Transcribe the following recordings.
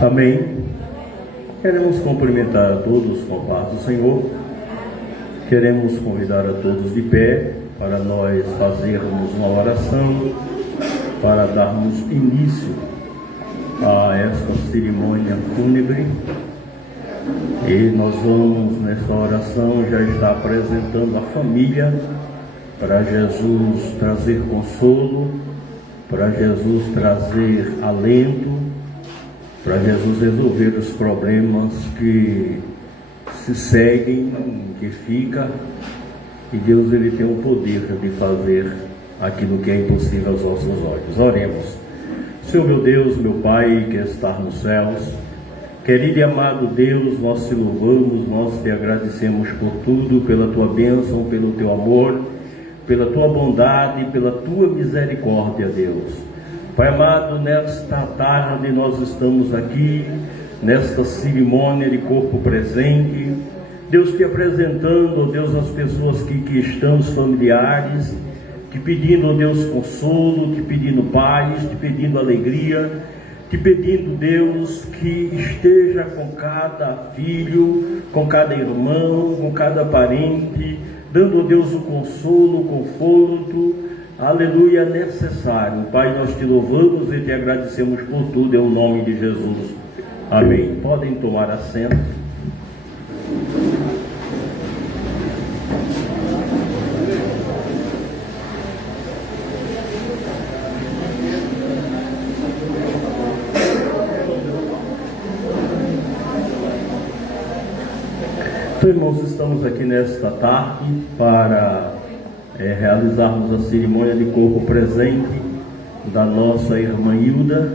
Amém. Queremos cumprimentar a todos com a paz do Senhor. Queremos convidar a todos de pé para nós fazermos uma oração, para darmos início a esta cerimônia fúnebre. E nós vamos, nessa oração, já estar apresentando a família para Jesus trazer consolo, para Jesus trazer alento, para Jesus resolver os problemas que se seguem, que fica, e Deus ele tem o poder de fazer aquilo que é impossível aos nossos olhos. Oremos. Senhor meu Deus, meu Pai que está nos céus, querido e amado Deus, nós te louvamos, nós te agradecemos por tudo, pela tua bênção, pelo teu amor, pela tua bondade, pela tua misericórdia, Deus. Pai amado, nesta tarde nós estamos aqui, nesta cerimônia de corpo presente, Deus te apresentando, Deus, as pessoas que estão, os familiares, te pedindo, Deus, consolo, te pedindo paz, te pedindo alegria, te pedindo, Deus, que esteja com cada filho, com cada irmão, com cada parente, dando, Deus, o consolo, o conforto, aleluia, necessário. Pai, nós te louvamos e te agradecemos por tudo, em nome de Jesus. Amém. Podem tomar assento. Então, irmãos, estamos aqui nesta tarde para realizarmos a cerimônia de corpo presente da nossa irmã Hilda,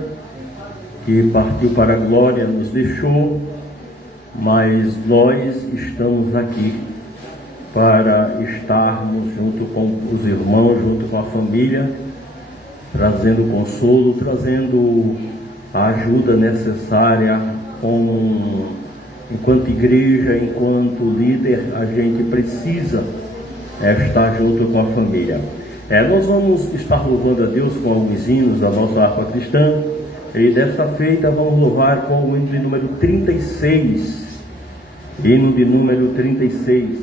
que partiu para a glória, nos deixou, mas nós estamos aqui para estarmos junto com os irmãos, junto com a família, trazendo consolo, trazendo a ajuda necessária. Enquanto igreja, enquanto líder, a gente precisa estar junto com a família. Nós vamos estar louvando a Deus com alguns hinos da nossa harpa cristã, e desta feita vamos louvar com o hino de número 36. Hino de número 36.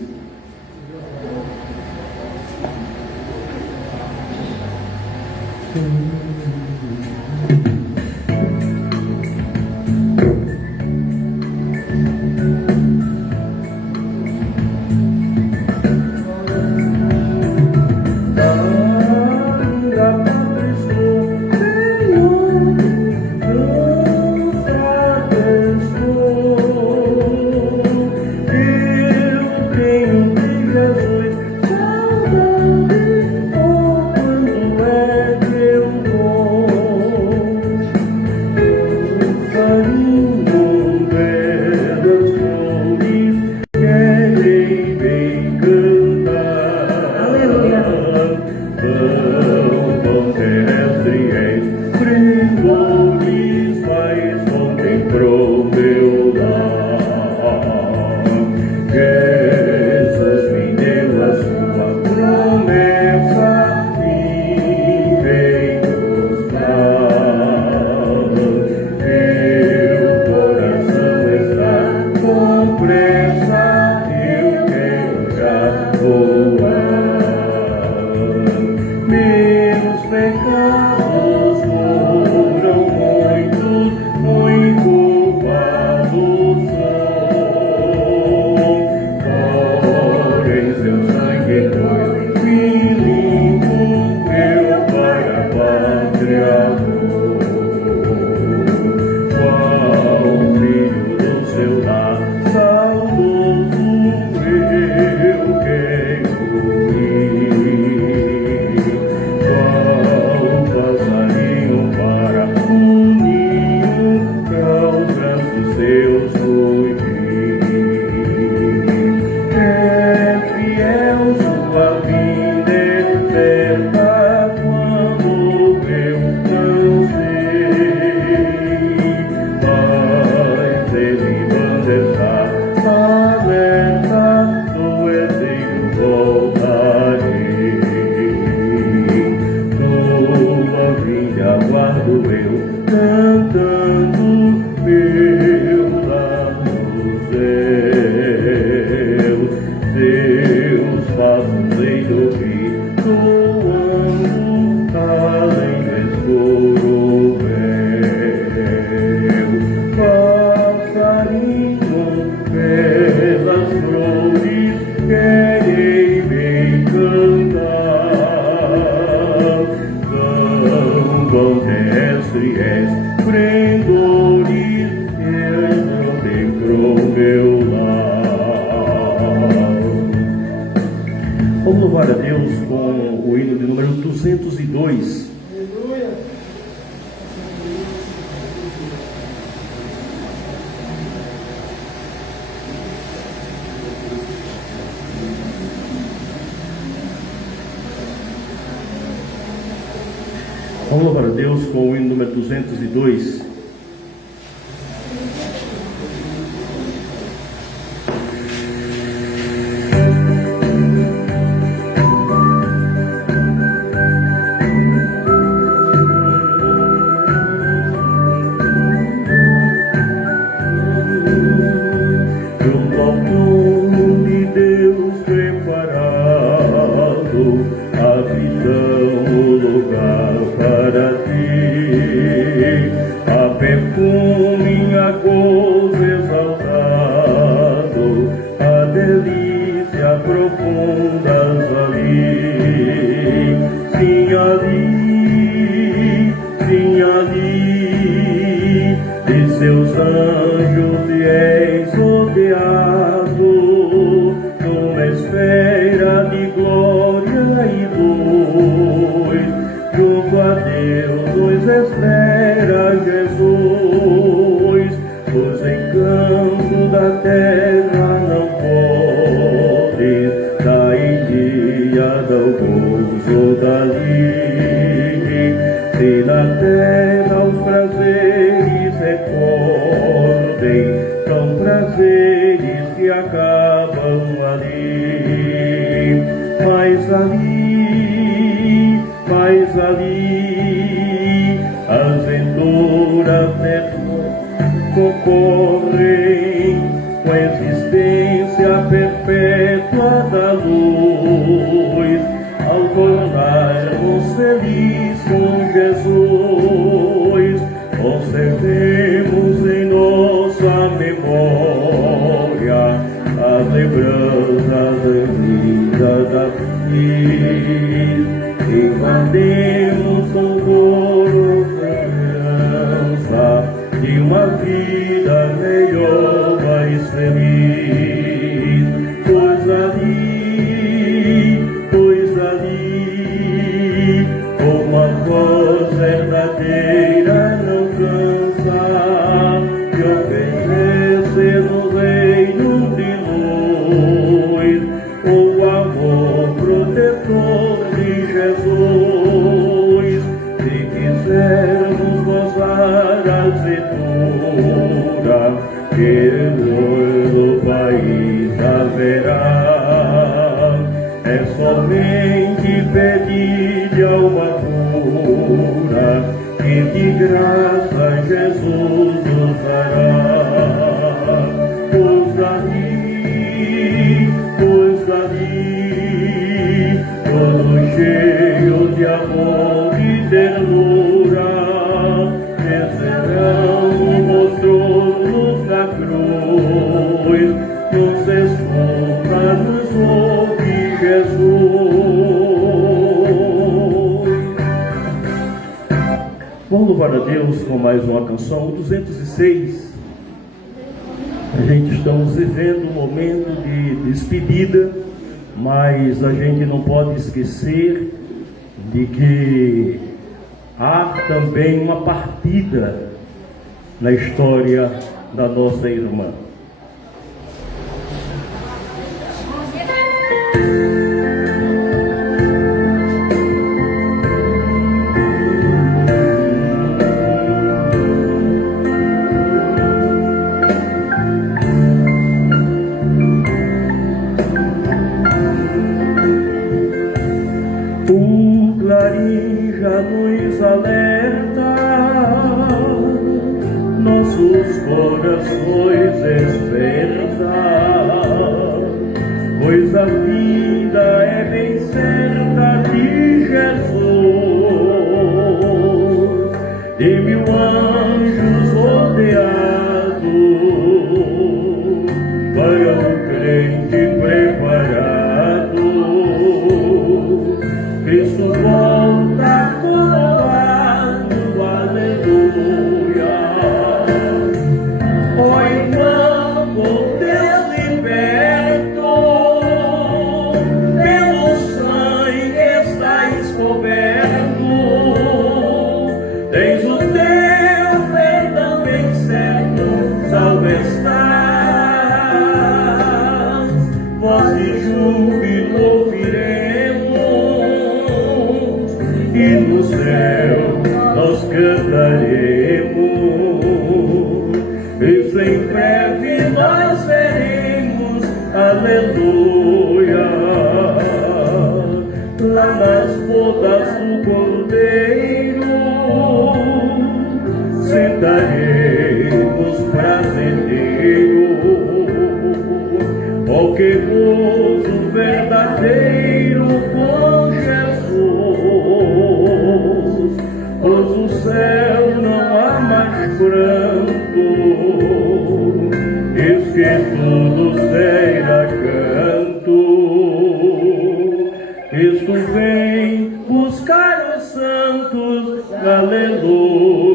Eu prendores dentro meu lar. Vamos louvar a Deus com o hino de número 202. Vamos louvar a Deus com o hino número 202. Junto ao trono de Deus preparado, a visão, o lugar para ti, a perfume, a gozo exaltado, a delícia profundas ali, sim ali, sim ali, de seus anjos e és rodeado, numa esfera de glória e luz. Junto a Deus nos espera Jesus, os encantos da terra não podem, daí dia do gozo dali. Se na terra os prazeres recordem, são prazeres que acabam ali, mas ali as venturas concorrem com a existência perpétua da luz, ao tornar-nos felizes com Jesus, conservemos em nossa memória as lembranças lindas da vida. E guardemos com esperança de uma vida melhor, mais feliz. Pois ali, uma voz verdadeira não cansa de oferecer no reino de luz o amor protetor de Jesus. Se quisermos gozar a ventura que no país haverá, é somente pedir uma cura que de graça Jesus nos dará. Pois ali, todo cheio de amor e ternura, descerão mostrou-nos na cruz, nos escuta, nos ouve Jesus. Vamos louvar a Deus com mais uma canção, 206. A gente estamos vivendo um momento de despedida, mas a gente não pode esquecer de que há também uma partida na história da nossa irmã. O clarim já nos alerta, nossos corações desperta, pois a vida é bem certa de Jesus, de 1000 anjos rodeado, vai ao crente preparado. Cristo volta coroado, aleluia. em breve nós veremos, aleluia, lá nas bodas do Cordeiro, sentaremos prazenteiro. Oh, que gozo verdadeiro com Jesus, pois o céu não há mais pranto, eis que tudo será canto. Cristo vem buscar os santos, aleluia.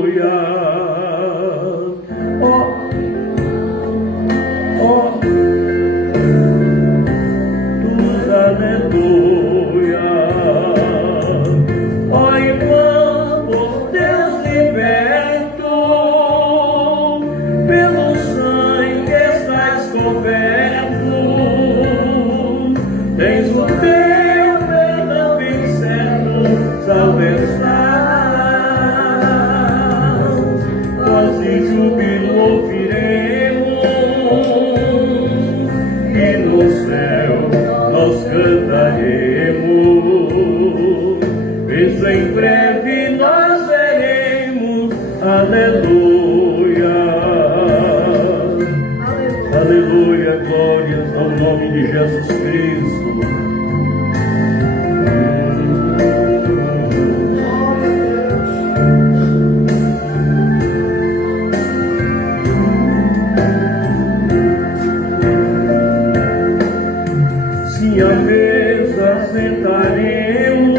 Aleluia. Ó irmão, por Deus liberto, pelo sangue estás coberto, tens o teu perdão bem certo, salve estás, nós de júbilo ouviremos, e no céu nós cantaremos, isso em breve nós veremos, aleluia, aleluia, glórias ao nome de Jesus Cristo. E à mesa sentaremos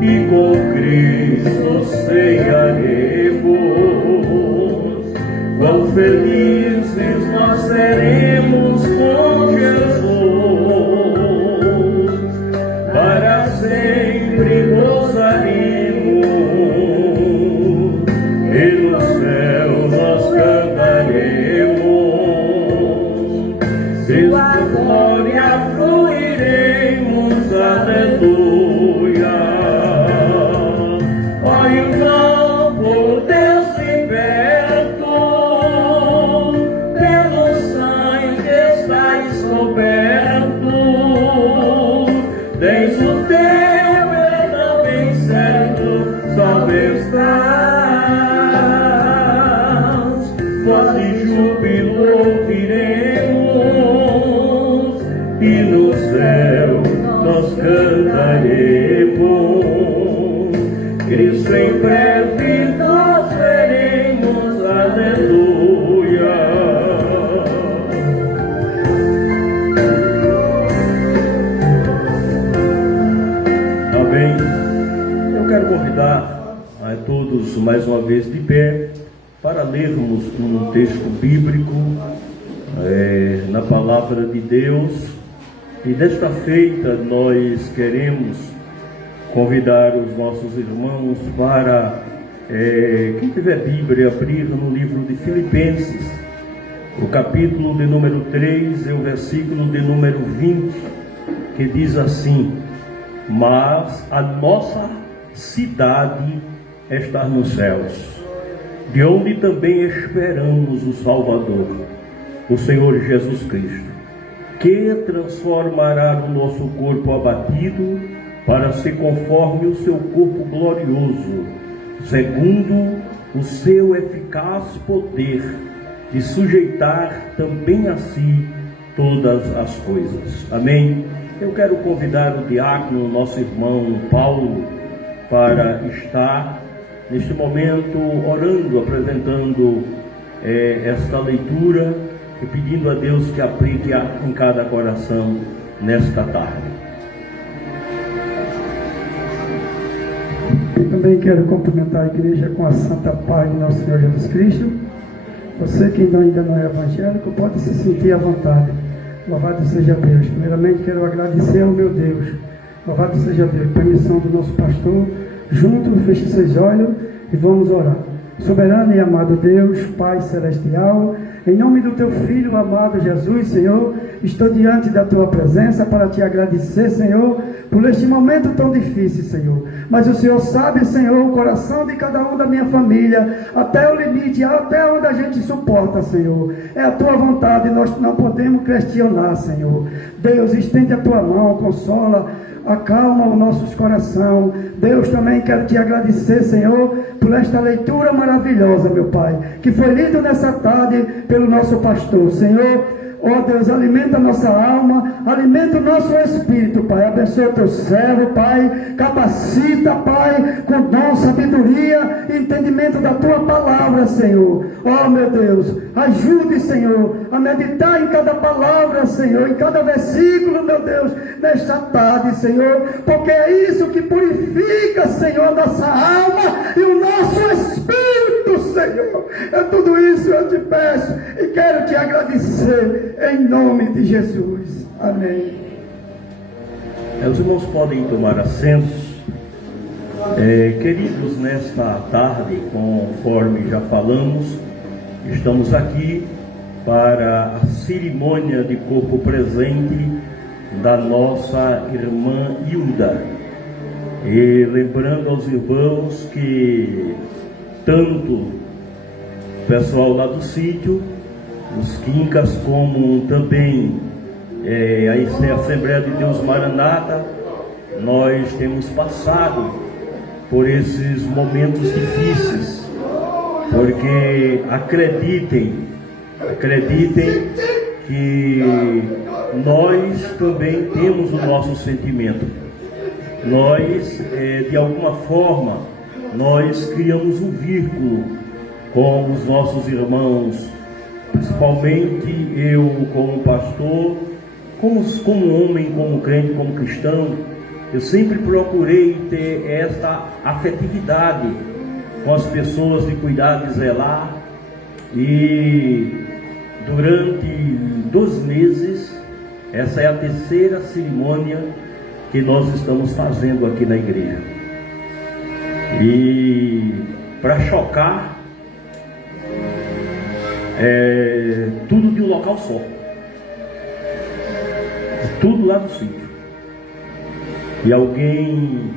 e com Cristo cearemos. Quão felizes nós seremos com Jesus, para sempre gozaremos, e no céu nós cantaremos. Sua glória fluiremos, aleluia. Ó irmão, por Deus liberto, pelo sangue estás coberto, tens o teu perdão bem certo, salve estás, voz de júbilo ouviremos, e no céu nós cantaremos, Cristo em breve nós veremos, aleluia. Amém. Eu quero convidar a todos mais uma vez de pé para lermos um texto bíblico na palavra de Deus. E desta feita nós queremos convidar os nossos irmãos para, quem tiver Bíblia, abrir no livro de Filipenses, o capítulo de número 3 e o versículo de número 20, que diz assim: mas a nossa cidade está nos céus, de onde também esperamos o Salvador, o Senhor Jesus Cristo, que transformará o nosso corpo abatido para ser conforme o seu corpo glorioso, segundo o seu eficaz poder de sujeitar também a si todas as coisas. Amém? Eu quero convidar o diácono, nosso irmão Paulo, para estar neste momento orando, apresentando esta leitura e pedindo a Deus que aplique em cada coração nesta tarde. Eu também quero cumprimentar a igreja com a santa paz de nosso Senhor Jesus Cristo. Você que ainda não é evangélico pode se sentir à vontade. Louvado seja Deus. Primeiramente quero agradecer ao meu Deus. Louvado seja Deus. Permissão do nosso pastor. Junto, feche seus olhos e vamos orar. Soberano e amado Deus, Pai Celestial, em nome do Teu Filho amado Jesus, Senhor, Estou diante da tua presença para te agradecer, Senhor, por este momento tão difícil, Senhor. Mas o Senhor sabe, Senhor, o coração de cada um da minha família, até o limite, até onde a gente suporta, Senhor. É a tua vontade, nós não podemos questionar, Senhor. Deus, estende a tua mão, consola, acalma os nossos corações. Deus, também quero te agradecer, Senhor, por esta leitura maravilhosa, meu Pai, que foi lido nessa tarde pelo nosso pastor. Senhor, ó Deus, alimenta a nossa alma, alimenta o nosso espírito, Pai. Abençoa o teu servo, Pai. Capacita, Pai, com dom, sabedoria e entendimento da tua palavra, Senhor. Ó meu Deus, ajude, Senhor, a meditar em cada palavra, Senhor, em cada versículo, meu Deus, nesta tarde, Senhor, porque é isso que purifica, Senhor, nossa alma e o nosso espírito, Senhor. É tudo isso eu te peço e quero te agradecer em nome de Jesus. Amém. Os irmãos podem tomar assentos. Queridos, nesta tarde, conforme já falamos, estamos aqui para a cerimônia de corpo presente da nossa irmã Hilda. E lembrando aos irmãos que tanto o pessoal lá do sítio, os quincas, como também a Assembleia de Deus Maranata, nós temos passado por esses momentos difíceis, porque acreditem que nós também temos o nosso sentimento. Nós, de alguma forma, nós criamos um vínculo com os nossos irmãos, principalmente eu como pastor, como homem, como crente, como cristão. Eu sempre procurei ter esta afetividade com as pessoas, de cuidar, de zelar. E durante 2 meses, essa é a terceira cerimônia que nós estamos fazendo aqui na igreja. E para chocar, tudo de um local só, tudo lá do sítio. E alguém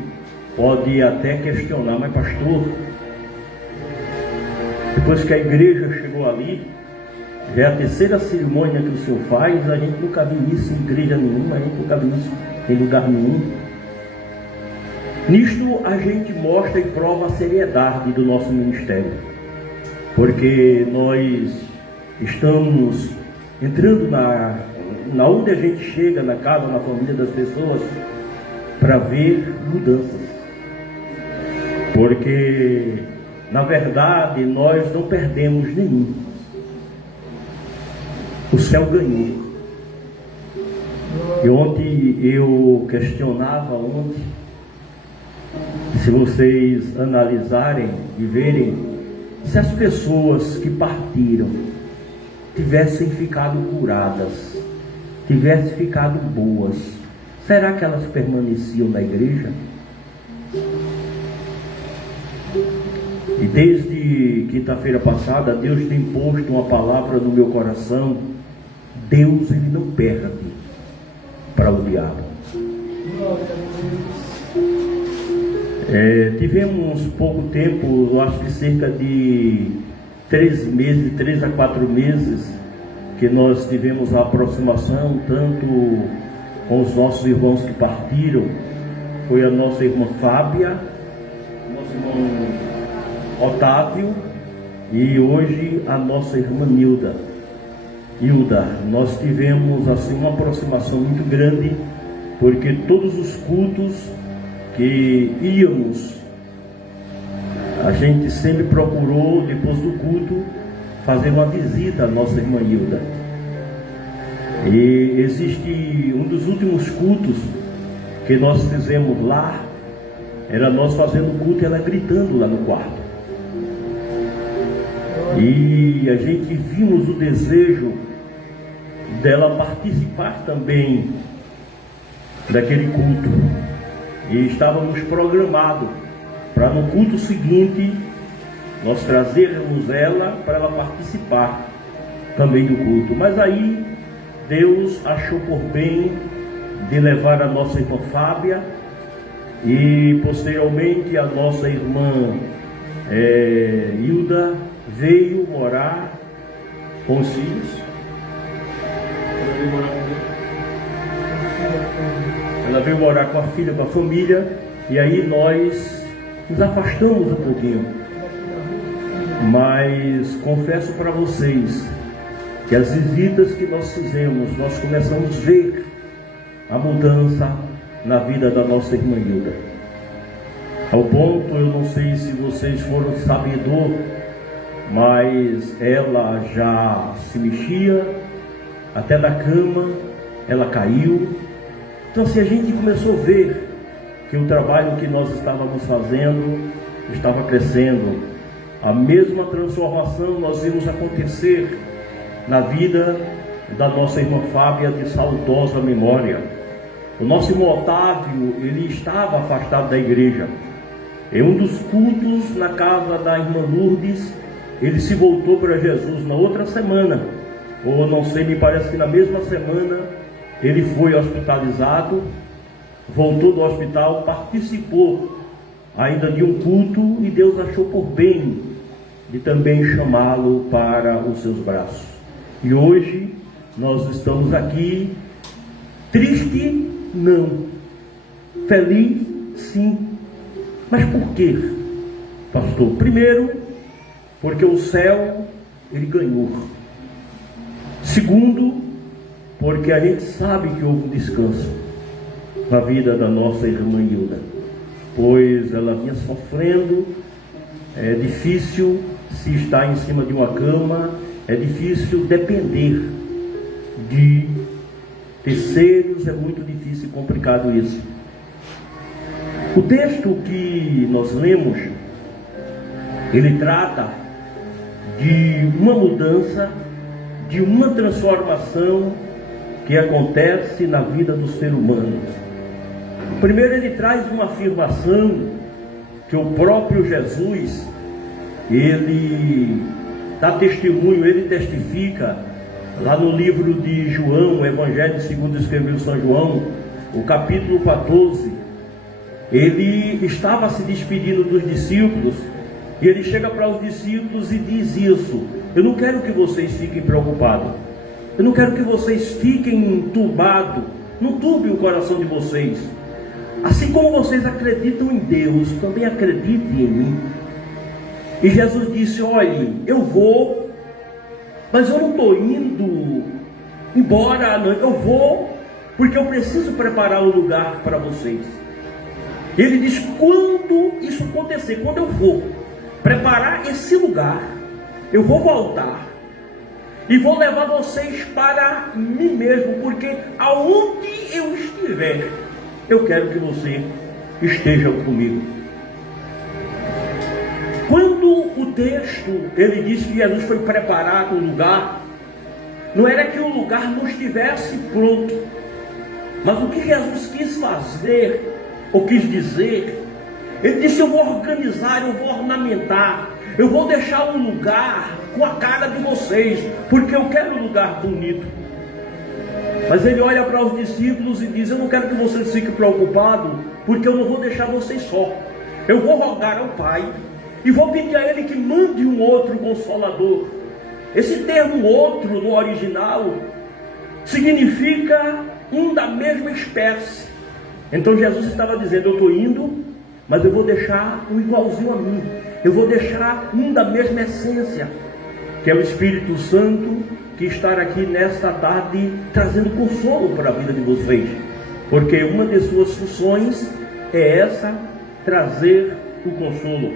pode até questionar: mas pastor, depois que a igreja chegou ali, já é a terceira cerimônia que o senhor faz, a gente nunca viu isso em igreja nenhuma, a gente nunca viu isso em lugar nenhum. Nisto a gente mostra e prova a seriedade do nosso ministério, porque nós estamos entrando na onde a gente chega, na casa, na família das pessoas, para ver mudanças. Porque, na verdade, nós não perdemos nenhum. O céu ganhou. E ontem eu questionava, se vocês analisarem e verem, se as pessoas que partiram tivessem ficado curadas, tivessem ficado boas, será que elas permaneciam na igreja? E desde quinta-feira passada, Deus tem posto uma palavra no meu coração. Deus, ele não perde para o diabo. Tivemos pouco tempo, eu acho que cerca de 3 a 4 meses, que nós tivemos a aproximação, tanto com os nossos irmãos que partiram. Foi a nossa irmã Fábia, nosso irmão Otávio, e hoje a nossa irmã Hilda. Nós tivemos assim uma aproximação muito grande, porque todos os cultos que íamos, a gente sempre procurou, depois do culto, fazer uma visita à nossa irmã Hilda. E existe um dos últimos cultos que nós fizemos lá, era nós fazendo culto e ela gritando lá no quarto. E a gente vimos o desejo dela participar também daquele culto. E estávamos programados para no culto seguinte nós trazermos ela para ela participar também do culto. Mas aí Deus achou por bem de levar a nossa irmã Fábia e posteriormente a nossa irmã Hilda veio morar com os filhos. Ela veio morar com a filha, com a família, e aí nós nos afastamos um pouquinho. Mas confesso para vocês que as visitas que nós fizemos, nós começamos a ver a mudança na vida da nossa irmã Hilda. Ao ponto, eu não sei se vocês foram sabedor, mas ela já se mexia, até da cama, ela caiu. Então assim, a gente começou a ver que o trabalho que nós estávamos fazendo estava crescendo. A mesma transformação nós vimos acontecer na vida da nossa irmã Fábia, de saudosa memória. O nosso irmão Otávio, ele estava afastado da igreja. Em um dos cultos na casa da irmã Lourdes, ele se voltou para Jesus na outra semana, ou não sei, me parece que na mesma semana, ele foi hospitalizado, voltou do hospital, participou ainda de um culto, e Deus achou por bem de também chamá-lo para os seus braços. E hoje nós estamos aqui, triste não, feliz sim. Mas por quê, pastor? Primeiro, porque o céu ele ganhou. Segundo, porque a gente sabe que houve um descanso na vida da nossa irmã Hilda, pois ela vinha sofrendo. É difícil se estar em cima de uma cama, é difícil depender de terceiros, é muito difícil e complicado isso. O texto que nós lemos, ele trata de uma mudança, de uma transformação que acontece na vida do ser humano. Primeiro, ele traz uma afirmação que o próprio Jesus, ele dá testemunho, ele testifica lá no livro de João, o Evangelho segundo escreveu São João, o capítulo 14. Ele estava se despedindo dos discípulos, e ele chega para os discípulos e diz isso: eu não quero que vocês fiquem preocupados, eu não quero que vocês fiquem turbados, não turbem o coração de vocês. Assim como vocês acreditam em Deus, também acreditem em mim. E Jesus disse: olhe, eu vou, mas eu não estou indo embora, não. Eu vou porque eu preciso preparar um lugar para vocês. Ele diz: quando isso acontecer, quando eu for preparar esse lugar, eu vou voltar e vou levar vocês para mim mesmo, porque aonde eu estiver, eu quero que você esteja comigo. Quando o texto, ele diz que Jesus foi preparar o lugar, não era que o lugar não estivesse pronto, mas o que Jesus quis fazer, ou quis dizer, ele disse: eu vou organizar, eu vou ornamentar, eu vou deixar um lugar com a cara de vocês, porque eu quero um lugar bonito. Mas ele olha para os discípulos e diz: eu não quero que vocês fiquem preocupados, porque eu não vou deixar vocês só. Eu vou rogar ao Pai e vou pedir a Ele que mande um outro Consolador. Esse termo outro no original significa um da mesma espécie. Então Jesus estava dizendo: eu estou indo, mas eu vou deixar um igualzinho a mim, eu vou deixar um da mesma essência, que é o Espírito Santo, que está aqui nesta tarde trazendo consolo para a vida de vocês, porque uma de suas funções é essa, trazer o consolo.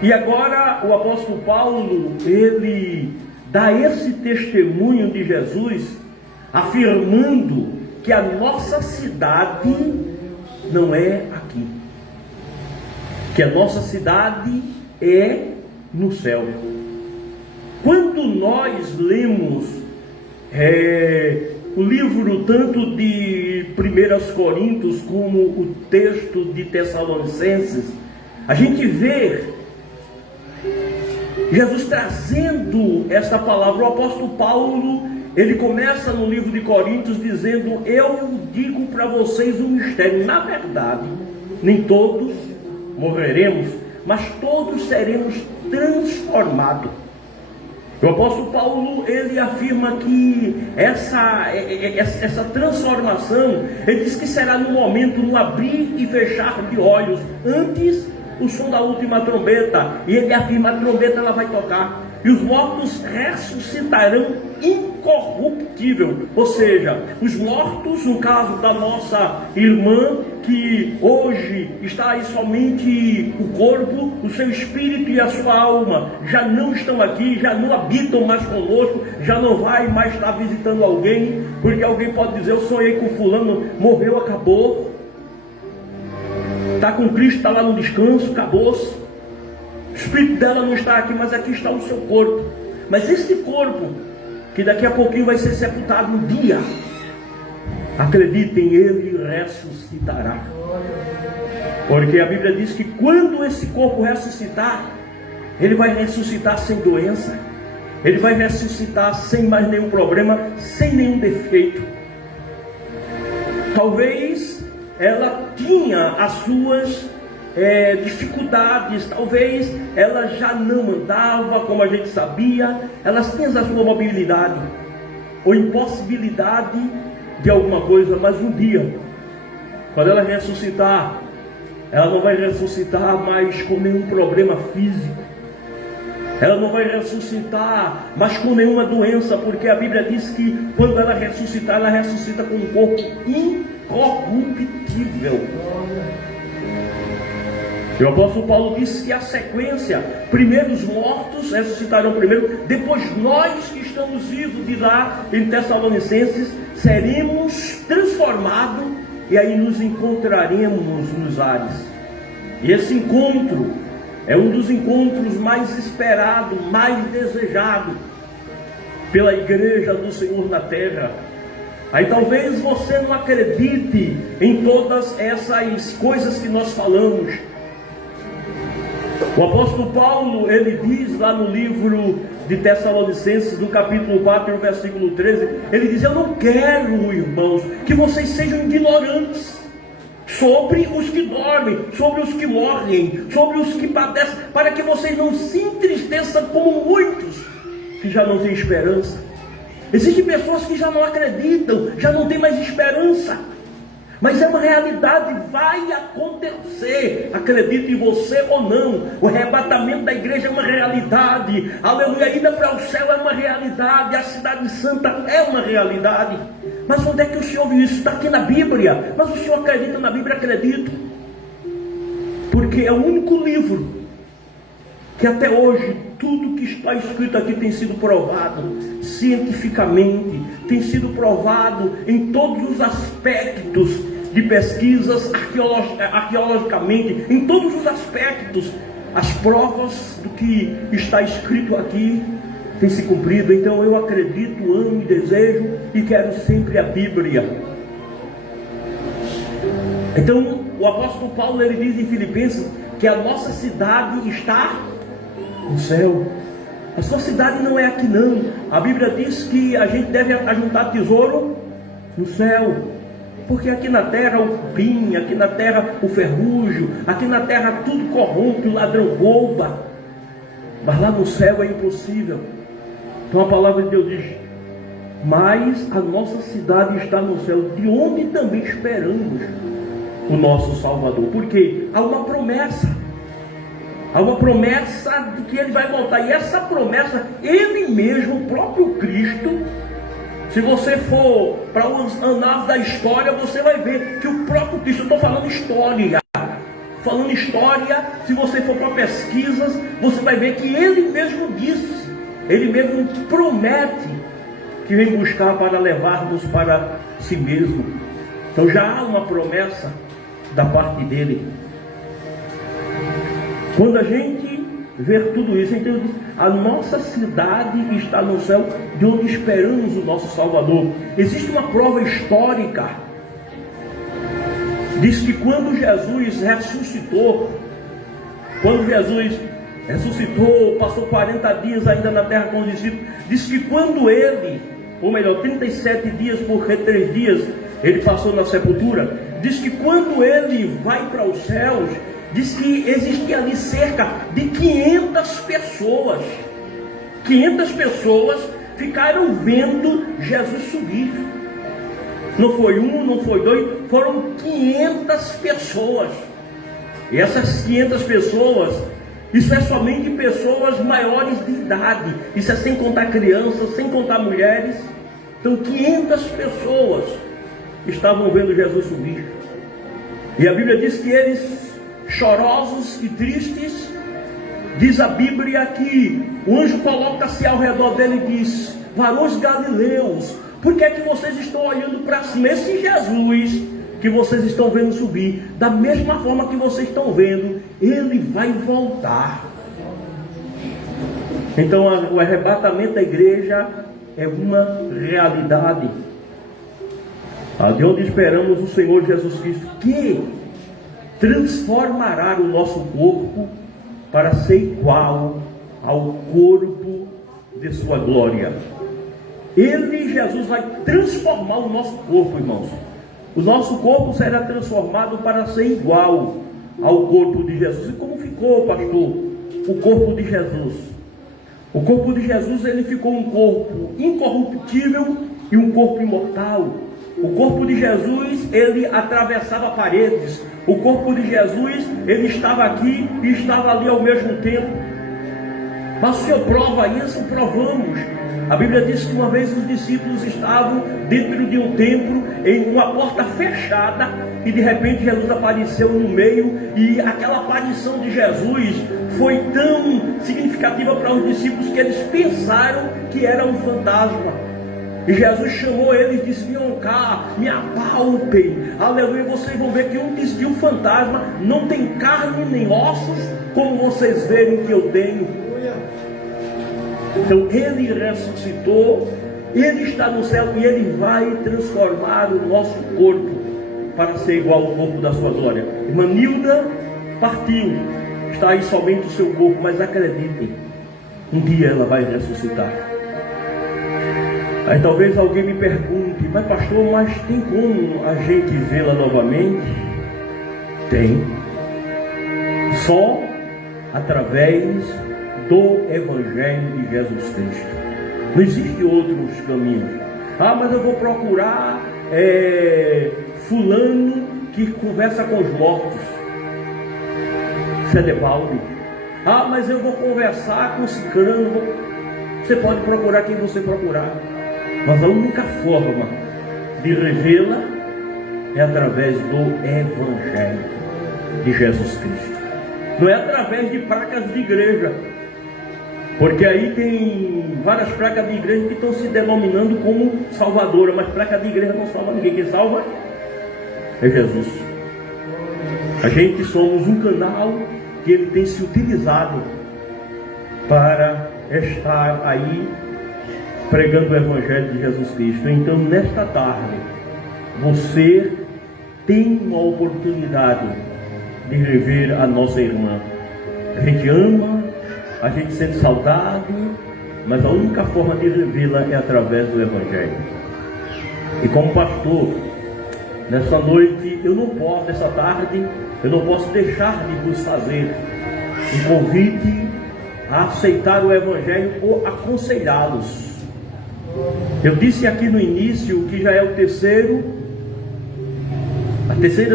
E agora o apóstolo Paulo, ele dá esse testemunho de Jesus, afirmando que a nossa cidade não é aqui, que a nossa cidade é no céu. Quando nós lemos o livro tanto de 1 Coríntios como o texto de Tessalonicenses, a gente vê Jesus trazendo essa palavra. O apóstolo Paulo, ele começa no livro de Coríntios dizendo: eu digo para vocês um mistério. Na verdade, nem todos morreremos, mas todos seremos transformados. O apóstolo Paulo, ele afirma que essa transformação, ele diz que será no momento, no abrir e fechar de olhos, antes o som da última trombeta. E ele afirma: a trombeta ela vai tocar, e os mortos ressuscitarão incorruptível. Ou seja, os mortos, no caso da nossa irmã, que hoje está aí somente o corpo, o seu espírito e a sua alma já não estão aqui, já não habitam mais conosco, já não vai mais estar visitando alguém, porque alguém pode dizer: eu sonhei com fulano, morreu, acabou, está com Cristo, está lá no descanso, acabou-se. O espírito dela não está aqui, mas aqui está o seu corpo. Mas esse corpo, que daqui a pouquinho vai ser sepultado um dia, acreditem, ele ressuscitará. Porque a Bíblia diz que quando esse corpo ressuscitar, ele vai ressuscitar sem doença, ele vai ressuscitar sem mais nenhum problema, sem nenhum defeito. Talvez ela tinha as suas dificuldades, talvez ela já não andava como a gente sabia, elas tinham a sua mobilidade ou impossibilidade de alguma coisa, mas um dia, quando ela ressuscitar, ela não vai ressuscitar mais com nenhum problema físico, ela não vai ressuscitar mais com nenhuma doença, porque a Bíblia diz que quando ela ressuscitar, ela ressuscita com um corpo incorruptível. E o apóstolo Paulo disse que a sequência, primeiro os mortos ressuscitarão primeiro, depois nós que estamos vivos de lá em Tessalonicenses seremos transformados e aí nos encontraremos nos ares. E esse encontro é um dos encontros mais esperados, mais desejados pela igreja do Senhor na terra. Aí talvez você não acredite em todas essas coisas que nós falamos. O apóstolo Paulo, ele diz lá no livro de Tessalonicenses, no capítulo 4, no versículo 13, ele diz: eu não quero, irmãos, que vocês sejam ignorantes sobre os que dormem, sobre os que morrem, sobre os que padecem, para que vocês não se entristeçam como muitos que já não têm esperança. Existem pessoas que já não acreditam, já não têm mais esperança. Mas é uma realidade, vai acontecer, acredite você ou não. O arrebatamento da igreja é uma realidade, aleluia, a ida para o céu é uma realidade, a cidade santa é uma realidade. Mas onde é que o senhor viu isso? Está aqui na Bíblia. Mas o senhor acredita na Bíblia? Acredito, porque é o único livro que até hoje tudo que está escrito aqui tem sido provado cientificamente, tem sido provado em todos os aspectos de pesquisas arqueologicamente, em todos os aspectos, as provas do que está escrito aqui tem se cumprido. Então eu acredito, amo e desejo e quero sempre a Bíblia. Então o apóstolo Paulo, ele diz em Filipenses que a nossa cidade está no céu. A sua cidade não é aqui não. A Bíblia diz que a gente deve ajuntar tesouro no céu, porque aqui na terra o cupim, aqui na terra o ferrugem, aqui na terra tudo corrompe, o ladrão rouba, mas lá no céu é impossível. Então a palavra de Deus diz: mas a nossa cidade está no céu, de onde também esperamos o nosso Salvador. Porque há uma promessa. Há uma promessa de que ele vai voltar. E essa promessa, ele mesmo, o próprio Cristo, se você for para os anais da história, você vai ver que o próprio Cristo, eu estou falando história, se você for para pesquisas, você vai ver que ele mesmo disse, ele mesmo promete que vem buscar para levar-nos para si mesmo. Então já há uma promessa da parte dele. Quando a gente ver tudo isso, então a nossa cidade está no céu, de onde esperamos o nosso Salvador. Existe uma prova histórica. Diz que quando Jesus ressuscitou, passou 40 dias ainda na terra com os discípulos, diz que quando ele ou melhor, 37 dias, porque 3 dias ele passou na sepultura. Diz que quando ele vai para os céus, diz que existia ali cerca de 500 pessoas. 500 pessoas ficaram vendo Jesus subir. Não foi um, não foi dois, foram 500 pessoas. E essas 500 pessoas, isso é somente pessoas maiores de idade. Isso é sem contar crianças, sem contar mulheres. Então 500 pessoas estavam vendo Jesus subir. E a Bíblia diz que eles, chorosos e tristes, diz a Bíblia que o anjo coloca-se ao redor dele e diz: varões galileus, por que é que vocês estão olhando para cima? Esse Jesus que vocês estão vendo subir, da mesma forma que vocês estão vendo, ele vai voltar. Então o arrebatamento da igreja é uma realidade, de onde esperamos o Senhor Jesus Cristo, que transformará o nosso corpo para ser igual ao corpo de sua glória. Ele, Jesus, vai transformar o nosso corpo, irmãos. O nosso corpo será transformado para ser igual ao corpo de Jesus. E como ficou, pastor, o corpo de Jesus? O corpo de Jesus, ele ficou um corpo incorruptível e um corpo imortal. O corpo de Jesus, ele atravessava paredes. O corpo de Jesus, ele estava aqui e estava ali ao mesmo tempo. Mas o Senhor prova isso? Provamos. A Bíblia diz que uma vez os discípulos estavam dentro de um templo, em uma porta fechada, e de repente Jesus apareceu no meio, e aquela aparição de Jesus foi tão significativa para os discípulos que eles pensaram que era um fantasma. E Jesus chamou eles e disse: venham cá, me apalpem, aleluia. Vocês vão ver que um fantasma não tem carne nem ossos, como vocês verem que eu tenho. Então ele ressuscitou, ele está no céu e ele vai transformar o nosso corpo para ser igual ao corpo da sua glória. Irmã Nilda partiu, está aí somente o seu corpo, mas acreditem, um dia ela vai ressuscitar. Aí talvez alguém me pergunte: mas pastor, mas tem como a gente vê-la novamente? Tem. Só através do Evangelho de Jesus Cristo. Não existe outros caminhos. Mas eu vou procurar fulano que conversa com os mortos. Cedebalde. Mas eu vou conversar com ciclano. Você pode procurar quem você procurar. Mas a única forma de revê-la é através do Evangelho de Jesus Cristo. Não é através de placas de igreja. Porque aí tem várias placas de igreja que estão se denominando como salvadora, mas placa de igreja não salva ninguém. Quem salva é Jesus. A gente somos um canal que ele tem se utilizado para estar aí pregando o Evangelho de Jesus Cristo. Então, nesta tarde, você tem uma oportunidade de rever a nossa irmã. A gente ama, a gente sente saudade, mas a única forma de revê-la é através do Evangelho. E como pastor, nessa noite, nessa tarde, eu não posso deixar de vos fazer um convite a aceitar o Evangelho ou aconselhá-los. Eu disse aqui no início que já é a terceira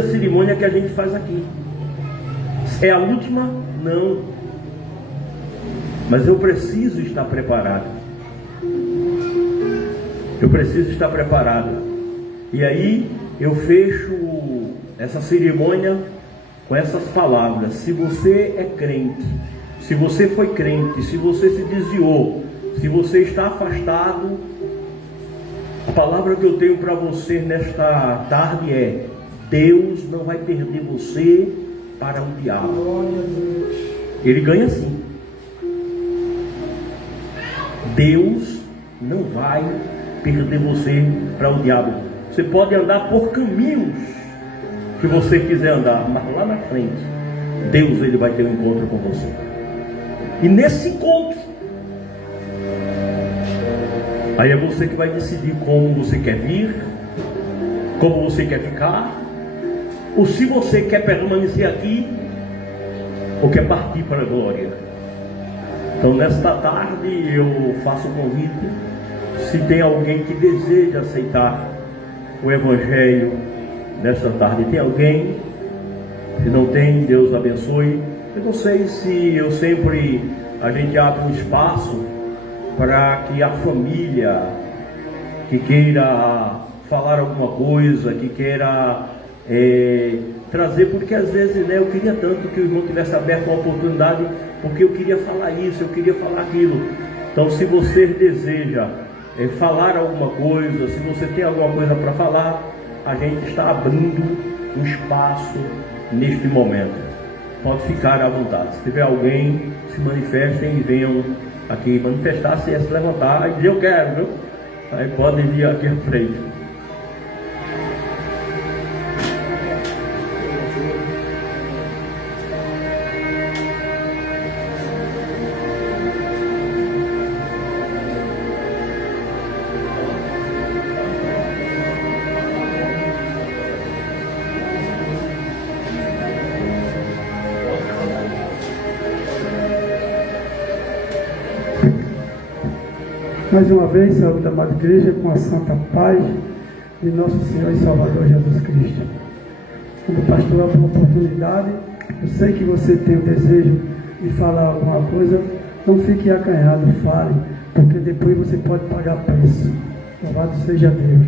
cerimônia que a gente faz aqui. É a última? Não. Mas eu preciso estar preparado. Eu preciso estar preparado. E aí eu fecho essa cerimônia com essas palavras: se você é crente, se você foi crente, se você se desviou, se você está afastado, a palavra que eu tenho para você nesta tarde é: Deus não vai perder você para o diabo. Ele ganha sim. Deus não vai perder você para o diabo. Você pode andar por caminhos que você quiser andar, mas lá na frente, Deus ele vai ter um encontro com você. E nesse encontro, Aí é você que vai decidir como você quer vir, como você quer ficar, ou se você quer permanecer aqui, ou quer partir para a glória. Então nesta tarde eu faço o convite, se tem alguém que deseja aceitar o Evangelho nesta tarde, tem alguém? Se não tem, Deus abençoe. Eu não sei se a gente abre um espaço para que a família que queira falar alguma coisa, que queira trazer, porque às vezes eu queria tanto que o irmão tivesse aberto uma oportunidade, porque eu queria falar isso, eu queria falar aquilo. Então se você deseja falar alguma coisa, se você tem alguma coisa para falar, a gente está abrindo um espaço neste momento. Pode ficar à vontade. Se tiver alguém, se manifestem e venham aqui manifestar, se levantar e dizer eu quero, viu? Aí podem vir aqui à frente. Mais uma vez, saúde da amada igreja com a santa paz de nosso Senhor e Salvador Jesus Cristo. Como pastor, a oportunidade, eu sei que você tem o desejo de falar alguma coisa, não fique acanhado, fale, porque depois você pode pagar preço. Louvado seja Deus.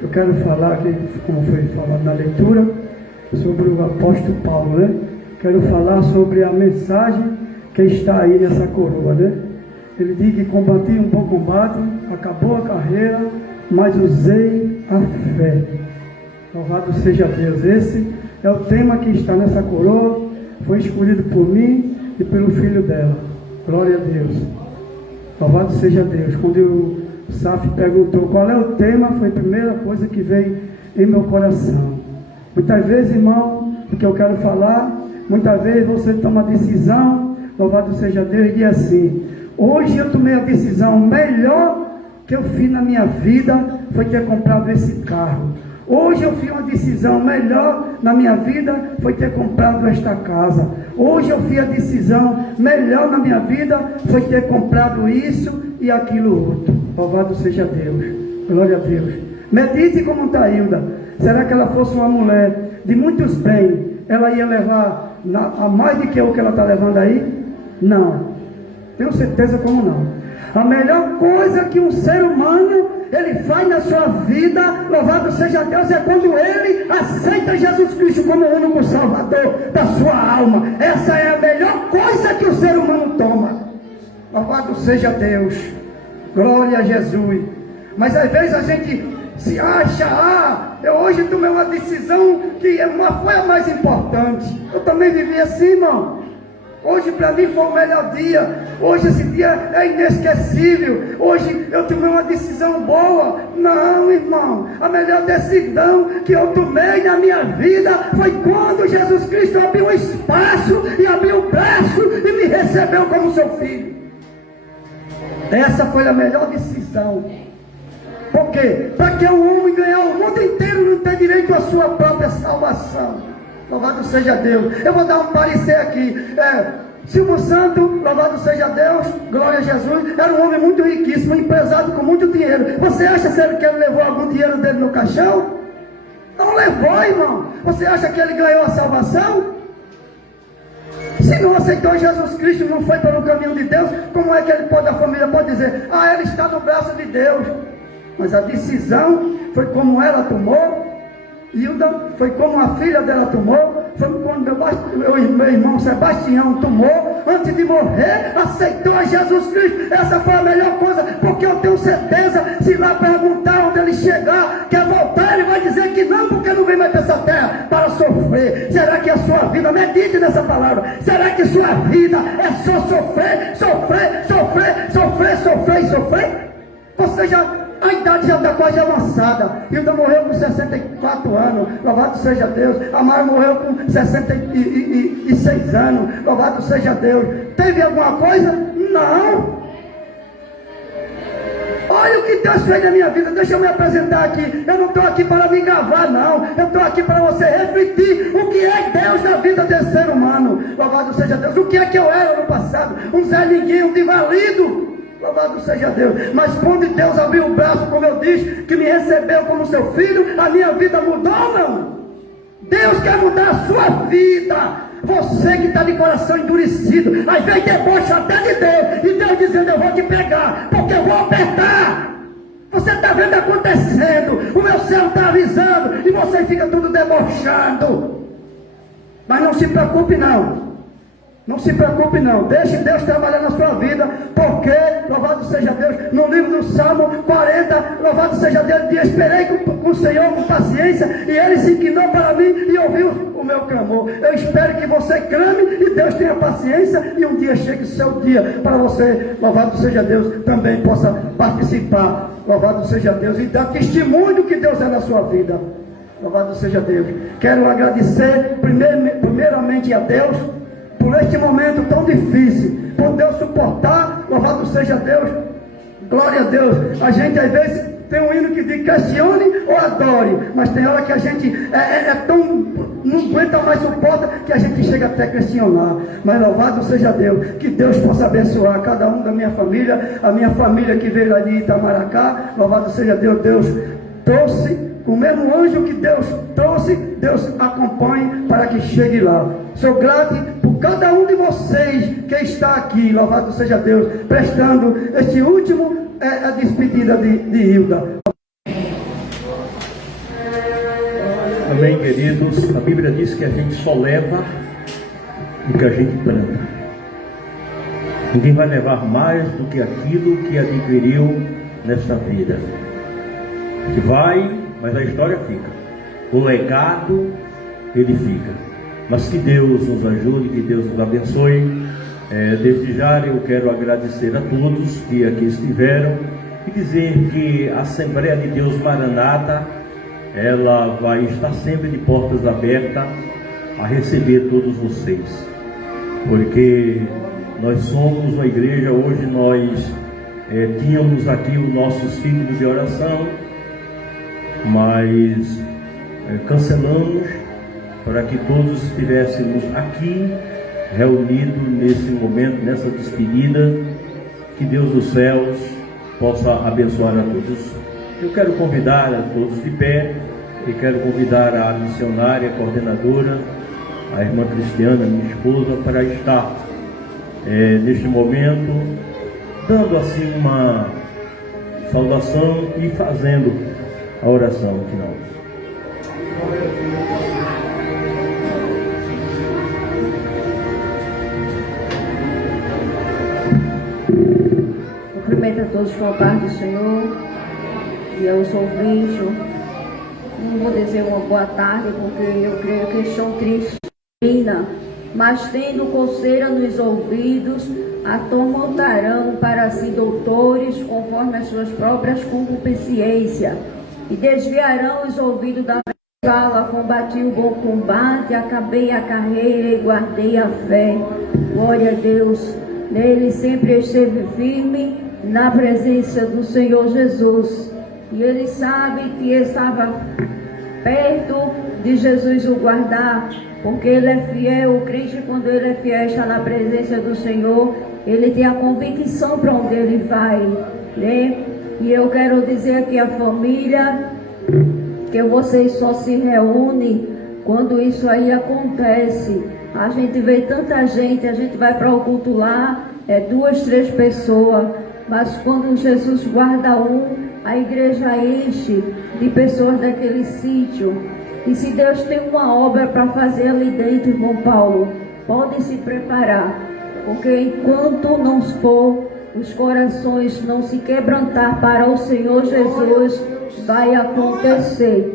Eu quero falar aqui, como foi falado na leitura, sobre o apóstolo Paulo, né? Quero falar sobre a mensagem que está aí nessa coroa, né? Ele diz que combati um bom combate, acabou a carreira, mas usei a fé. Louvado seja Deus. Esse é o tema que está nessa coroa, foi escolhido por mim e pelo filho dela. Glória a Deus. Louvado seja Deus. Quando o Saf perguntou qual é o tema, foi a primeira coisa que veio em meu coração. Muitas vezes, irmão, o que eu quero falar, muitas vezes você toma decisão, louvado seja Deus, e diz assim: hoje eu tomei a decisão melhor que eu fiz na minha vida, foi ter comprado esse carro. Hoje eu fiz uma decisão melhor na minha vida, foi ter comprado esta casa. Hoje eu fiz a decisão melhor na minha vida, foi ter comprado isso e aquilo outro. Louvado seja Deus. Glória a Deus. Medite como está Hilda. Será que ela fosse uma mulher de muitos bens, ela ia levar a mais do que o que ela está levando aí? Não. Tenho certeza como não. A melhor coisa que um ser humano ele faz na sua vida, louvado seja Deus, é quando ele aceita Jesus Cristo como o único Salvador da sua alma. Essa é a melhor coisa que o ser humano toma. Louvado seja Deus. Glória a Jesus. Mas às vezes a gente se acha, eu hoje tomei uma decisão que foi a mais importante. Eu também vivi assim, irmão. Hoje para mim foi o melhor dia. Hoje esse dia é inesquecível. Hoje eu tomei uma decisão boa. Não, irmão. A melhor decisão que eu tomei na minha vida foi quando Jesus Cristo abriu um espaço e abriu o braço e me recebeu como seu filho. Essa foi a melhor decisão. Por quê? Para que o homem ganhar o mundo inteiro não tem direito à sua própria salvação. Louvado seja Deus. Eu vou dar um parecer aqui. Silvio Santos, louvado seja Deus, glória a Jesus, era um homem muito riquíssimo, empresário com muito dinheiro. Você acha que ele levou algum dinheiro dele no caixão? Não levou, irmão. Você acha que ele ganhou a salvação? Se não aceitou Jesus Cristo, não foi pelo caminho de Deus, como é que a família pode dizer, ele está no braço de Deus? Mas a decisão foi como ela tomou. Hilda, foi como a filha dela tomou, foi quando meu irmão Sebastião tomou, antes de morrer, aceitou a Jesus Cristo. Essa foi a melhor coisa, porque eu tenho certeza, se lá perguntar onde ele chegar, quer voltar, ele vai dizer que não, porque não vem mais para essa terra para sofrer. Será que a sua vida, medite nessa palavra, será que sua vida é só sofrer, sofrer, sofrer, sofrer, sofrer e sofrer? Você a idade já está quase avançada. Hilda morreu com 64 anos. Louvado seja Deus. A Mara morreu com 66 anos. Louvado seja Deus. Teve alguma coisa? Não. Olha o que Deus fez na minha vida. Deixa eu me apresentar aqui. Eu não estou aqui para me gravar, não. Eu estou aqui para você refletir o que é Deus na vida desse ser humano. Louvado seja Deus. O que é que eu era no passado? Um Zé Ninguém, um invalido. Louvado seja Deus. Mas quando Deus abriu o braço, como eu disse, que me recebeu como seu filho, a minha vida mudou, não? Deus quer mudar a sua vida. Você que está de coração endurecido, às vezes debocha até de Deus, e Deus dizendo: eu vou te pegar, porque eu vou apertar. Você está vendo acontecendo, o meu céu está avisando, e você fica tudo debochando. Mas não se preocupe não. Não se preocupe não, deixe Deus trabalhar na sua vida, porque, louvado seja Deus, no livro do Salmo 40, louvado seja Deus, eu esperei com o Senhor com paciência, e Ele se inclinou para mim e ouviu o meu clamor. Eu espero que você clame e Deus tenha paciência, e um dia chegue o seu dia, para você, louvado seja Deus, também possa participar, louvado seja Deus, e dar testemunho que Deus é na sua vida. Louvado seja Deus. Quero agradecer primeiramente a Deus, por este momento tão difícil, por Deus suportar, louvado seja Deus, glória a Deus. A gente às vezes tem um hino que diz questione ou adore, mas tem hora que a gente não aguenta mais, suporta, que a gente chega até a questionar. Mas louvado seja Deus, que Deus possa abençoar cada um da minha família, a minha família que veio lá de Itamaracá, louvado seja Deus. Deus trouxe o mesmo anjo que Deus trouxe, Deus acompanhe para que chegue lá. Sou grato por cada um de vocês que está aqui, louvado seja Deus, prestando este último, a despedida de Hilda. Amém, queridos. A Bíblia diz que a gente só leva o que a gente planta. Ninguém vai levar mais do que aquilo que adquiriu nesta vida. Que vai, mas a história fica. O legado, ele fica. Mas que Deus nos ajude, que Deus nos abençoe. Desde já eu quero agradecer a todos que aqui estiveram e dizer que a Assembleia de Deus Maranata, ela vai estar sempre de portas abertas a receber todos vocês. Porque nós somos uma igreja, hoje nós tínhamos aqui o nosso ciclo de oração, mas cancelamos para que todos estivéssemos aqui reunidos nesse momento, nessa despedida. Que Deus dos céus possa abençoar a todos. Eu quero convidar a todos de pé, e quero convidar a missionária, a coordenadora, a irmã Cristiana, minha esposa, para estar neste momento dando assim uma saudação e fazendo a oração final. Cumprimento a todos com a paz do Senhor e aos ouvintes. Não vou dizer uma boa tarde, porque eu creio que estão tristes, mas tendo coceira nos ouvidos, atormentarão para si doutores conforme as suas próprias concupiscências, e desviarão os ouvidos da fala. Combati o bom combate, acabei a carreira e guardei a fé. Glória a Deus. Nele sempre esteve firme na presença do Senhor Jesus, e ele sabe que estava perto de Jesus o guardar, porque ele é fiel. O crente, quando ele é fiel, está na presença do Senhor, ele tem a convicção para onde ele vai, né? E eu quero dizer aqui à família que vocês só se reúnem quando isso aí acontece. A gente vê tanta gente, a gente vai para o culto lá, 2, 3 pessoas, mas quando Jesus guarda a igreja enche de pessoas daquele sítio. E se Deus tem uma obra para fazer ali dentro, irmão Paulo, pode se preparar, porque enquanto não for, os corações não se quebrantar para o Senhor Jesus, vai acontecer.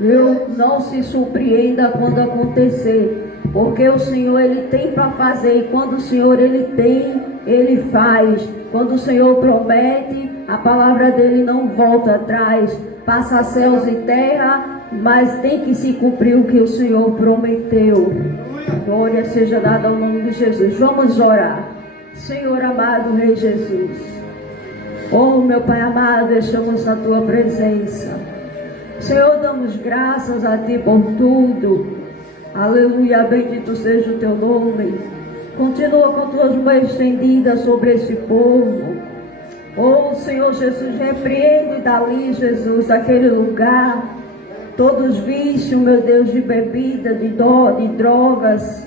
Viu? Não se surpreenda quando acontecer, porque o Senhor, ele tem para fazer, e quando o Senhor, ele tem, ele faz. Quando o Senhor promete, a palavra dele não volta atrás. Passa céus e terra, mas tem que se cumprir o que o Senhor prometeu. Glória seja dada ao nome de Jesus. Vamos orar. Senhor amado Rei Jesus, Oh, meu Pai amado, estamos na Tua presença. Senhor, damos graças a Ti por tudo. Aleluia, bendito seja o Teu nome. Continua com Tuas mãos estendidas sobre esse povo. Oh, Senhor Jesus, repreende dali, Jesus, daquele lugar, todos vícios, meu Deus, de bebida, de drogas,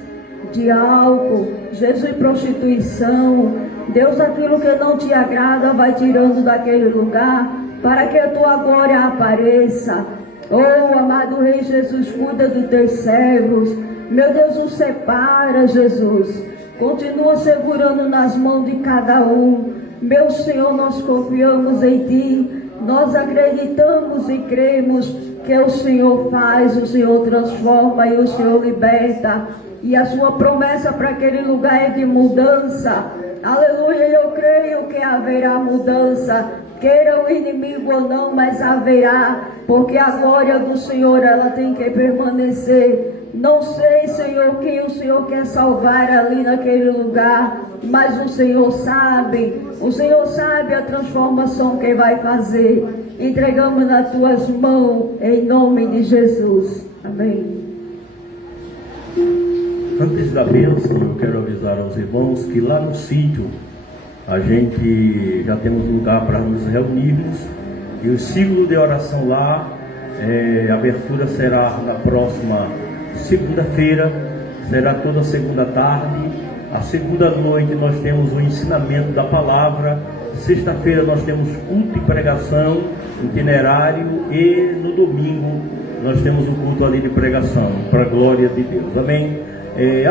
de álcool, Jesus, prostituição. Deus, aquilo que não te agrada, vai tirando daquele lugar, para que a tua glória apareça. Oh, amado Rei Jesus, cuida dos teus servos. Meu Deus, os separa, Jesus. Continua segurando nas mãos de cada um. Meu Senhor, nós confiamos em Ti. Nós acreditamos e cremos que o Senhor faz, o Senhor transforma e o Senhor liberta. E a sua promessa para aquele lugar é de mudança. Aleluia, eu creio que haverá mudança. Queira o inimigo ou não, mas haverá. Porque a glória do Senhor, ela tem que permanecer. Não sei, Senhor, quem o Senhor quer salvar ali naquele lugar, mas o Senhor sabe a transformação que vai fazer. Entregamos nas tuas mãos, em nome de Jesus. Amém. Antes da bênção, eu quero avisar aos irmãos que lá no sítio a gente já temos lugar para nos reunirmos, e o ciclo de oração lá, a abertura será na próxima segunda-feira, será toda segunda tarde. A segunda noite nós temos o ensinamento da palavra. Sexta-feira nós temos culto e pregação, itinerário, e no domingo nós temos o culto ali de pregação, para a glória de Deus. Amém?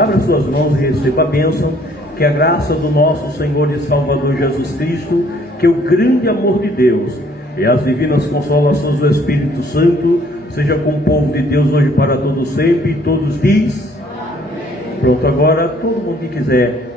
Abra suas mãos e receba a bênção. Que a graça do nosso Senhor e Salvador Jesus Cristo, que o grande amor de Deus e as divinas consolações do Espírito Santo seja com o povo de Deus hoje para todos sempre. E todos diz amém. Pronto, agora todo mundo que quiser